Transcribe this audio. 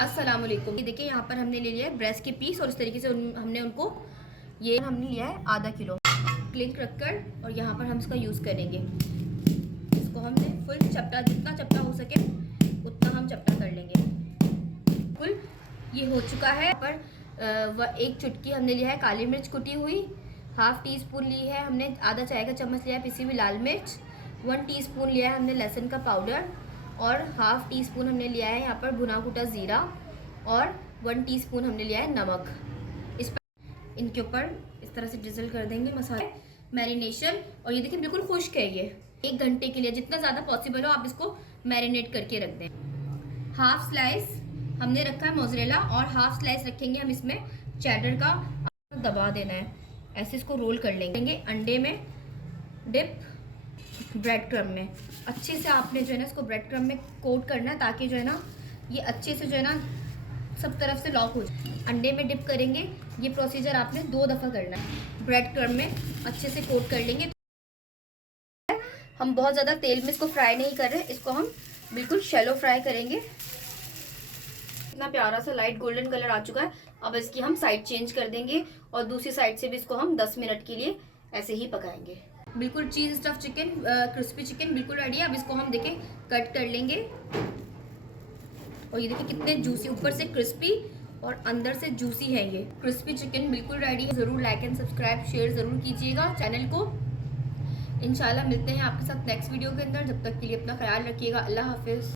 अस्सलाम वालेकुम। ये देखिए यहाँ पर हमने ले लिया है ब्रेस्ट के पीस और इस तरीके से हमने उनको हमने लिया है आधा किलो क्लिंक रखकर और यहाँ पर हम इसका यूज़ करेंगे। इसको हमने फुल चपटा, जितना चपटा हो सके उतना हम चपटा कर लेंगे। फुल ये हो चुका है। पर एक चुटकी हमने लिया है काली मिर्च कुटी हुई, हाफ टी स्पून ली है हमने, आधा चाय का चम्मच लिया है पिसी हुई लाल मिर्च, 1 टीस्पून लिया है हमने लहसुन का पाउडर और हाफ टी स्पून हमने लिया है यहाँ पर भुना कुटा ज़ीरा और 1 टीस्पून हमने लिया है नमक। इस पर इनके ऊपर इस तरह से ड्रिजल कर देंगे मसाले मैरिनेशन। और ये देखिए बिल्कुल खुश्क है। ये 1 घंटे के लिए जितना ज़्यादा पॉसिबल हो आप इसको मैरिनेट करके रख दें। हाफ स्लाइस हमने रखा है मोज़रेला और हाफ स्लाइस रखेंगे हम इसमें चेडर का। दबा देना है, ऐसे इसको रोल कर लेंगे। अंडे में डिप, ब्रेड क्रम में अच्छे से आपने जो है ना इसको ब्रेड क्रम में कोट करना है ताकि जो है ना ये अच्छे से जो है ना सब तरफ से लॉक हो जाए। अंडे में डिप करेंगे। ये प्रोसीजर आपने 2 दफ़ा करना है। ब्रेड क्रम में अच्छे से कोट कर लेंगे। हम बहुत ज़्यादा तेल में इसको फ्राई नहीं कर रहे, इसको हम बिल्कुल शैलो फ्राई करेंगे। इतना प्यारा सा लाइट गोल्डन कलर आ चुका है। अब इसकी हम साइड चेंज कर देंगे और दूसरी साइड से भी इसको हम 10 मिनट के लिए ऐसे ही पकाएंगे। बिल्कुल चीज़ स्टफ चिकन, क्रिस्पी चिकन बिल्कुल रेडी है। अब इसको हम देखें कट कर लेंगे और ये देखिए कितने जूसी, ऊपर से क्रिस्पी और अंदर से जूसी है। ये क्रिस्पी चिकन बिल्कुल रेडी है। ज़रूर लाइक एंड सब्सक्राइब शेयर ज़रूर कीजिएगा चैनल को। इंशाल्लाह मिलते हैं आपके साथ नेक्स्ट वीडियो के अंदर। जब तक के लिए अपना ख्याल रखिएगा। अल्लाह हाफिज़।